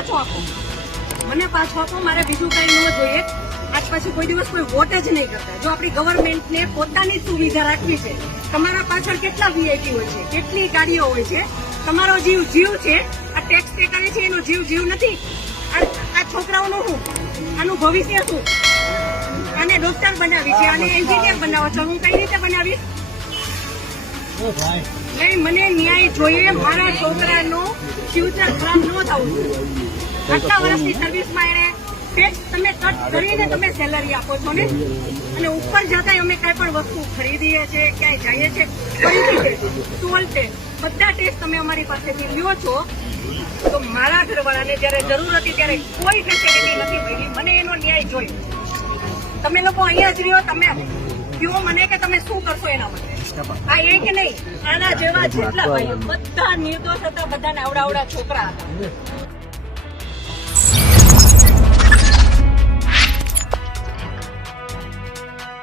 પાછો આપો, મને પાછો આપો. મારે બીજું કઈ ન જોઈએ. આજ પછી કોઈ દિવસ કોઈ વોટ જ નહીં કરતા. જો આપણી ગવર્મેન્ટને પોતાની સુવિધા રાખવી છે, તમારા પાછળ કેટલા વીઆઈપી હોય છે, કેટલી ગાડીઓ હોય છે, તમારો જીવ જીવ છે. આ ટેક્સ પે કરે છે એનો જીવ જીવ નથી. આ છોકરાઓનું શું, આનું ભવિષ્ય શું? આને ડોક્ટર બનાવી છે, આને એન્જિનિયર બનાવો છો, હું કઈ રીતે બનાવીશ? નહીં, મને ન્યાય જોઈએ. મારા છોકરાનો ફ્યુચર ખરાબ ન થવું જોઈએ. આટલા વર્ષની સર્વિસમાં એને ટેક્સ તમે કટ કરીને તમે સેલરી આપો છો ને, અને ઉપર જતા અમે કઈ પણ વસ્તુ ખરીદીએ છીએ, ક્યાંય જઈએ છીએ, ખરીદી છે, ટોલ ટેક્સ, બધા ટેક્સ તમે અમારી પાસેથી લ્યો છો. તો મારા ઘરવાળાને જયારે જરૂર હતી ત્યારે કોઈ ફેસિલિટી નથી મળી. મને એનો ન્યાય જોઈએ. તમે લોકો અહીંયા જ રહ્યો, તમે કયો મને કે તમે શું કરશો એના માટે. આ એક નહીં, આના જેવા જેટલા ભાઈઓ બધા નિર્દોષ હતા, બધાને આવડા છોકરા હતા.